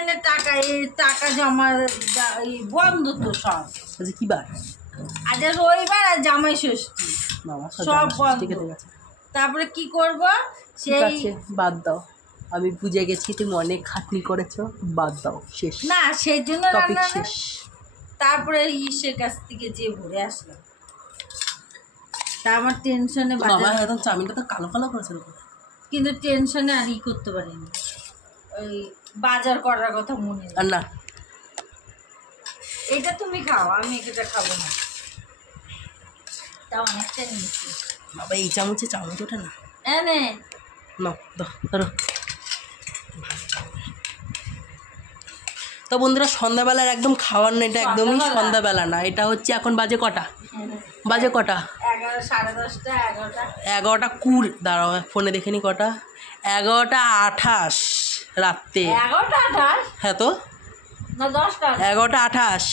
এনে টাকা এই টাকা জমা বন্ধ তো সব। আচ্ছা কি বার? আজ রবিবার আর জামাই ষষ্ঠী সব বন্ধ। তারপরে কি করব? সেই বাদ দাও, আমি বুঝে গেছি তুমি অনেক খাটনি করেছো, বাদ দাও, শেষ। না সেই জন্য টপিক শেষ। তারপরে ইসের কাছ থেকে যে ঘুরে আসলাম, তা আমার টেনশনে বাবা একদম চাউমিনটা তো কালো কালো করেছে, কিন্তু টেনশনে আর করতে পারিনি, ওই বাজার করার কথা মনে নেই। আর না এটা তুমি খাও, আমি এটা খাবো না। তা অনেকটা নিয়েছি বাবা, এই চামচে চাউমিন ওঠে না। এনে না ধরো। তো বন্ধুরা সন্ধ্যাবেলার একদম খাওয়ার না, এটা একদমই সন্ধ্যাবেলা না, এটা হচ্ছে এখন বাজে কটা? বাজে কটা? 11, সাড়ে 10টা, 11টা। 11টা 20। দাঁড়াও ফোনে দেখে নি কটা। 11টা 28 রাত্রে। 11টা 28? হ্যাঁ তো না 10টা। 11টা 28।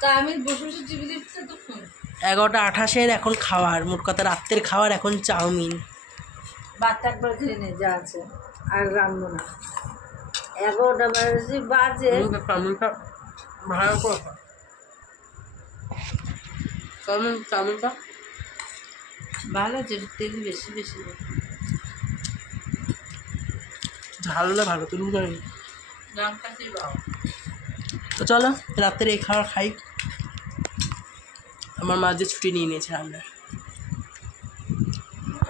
তা আমি বসে বসে টিভি দেখছি তো ফোন। 11টা 28 এখন খাওয়ার, মোট কথা রাত্রের খাওয়ার এখন চাউমিন। বাচ্চা একবার খেয়ে নে যা আছে, আর রাখবো না। 11টা বাজে। চাউমিনটা ভালো করে চাউমিনটা ভালো আছে, তেল বেশি বেশি ঝাল হলে ভালো, তুমি জানি। লঙ্কা দিবাও। তো চলো রাত্রে এই খাবার খাই। আমার মা যে ছুটি নিয়ে নিয়েছে রান্নার।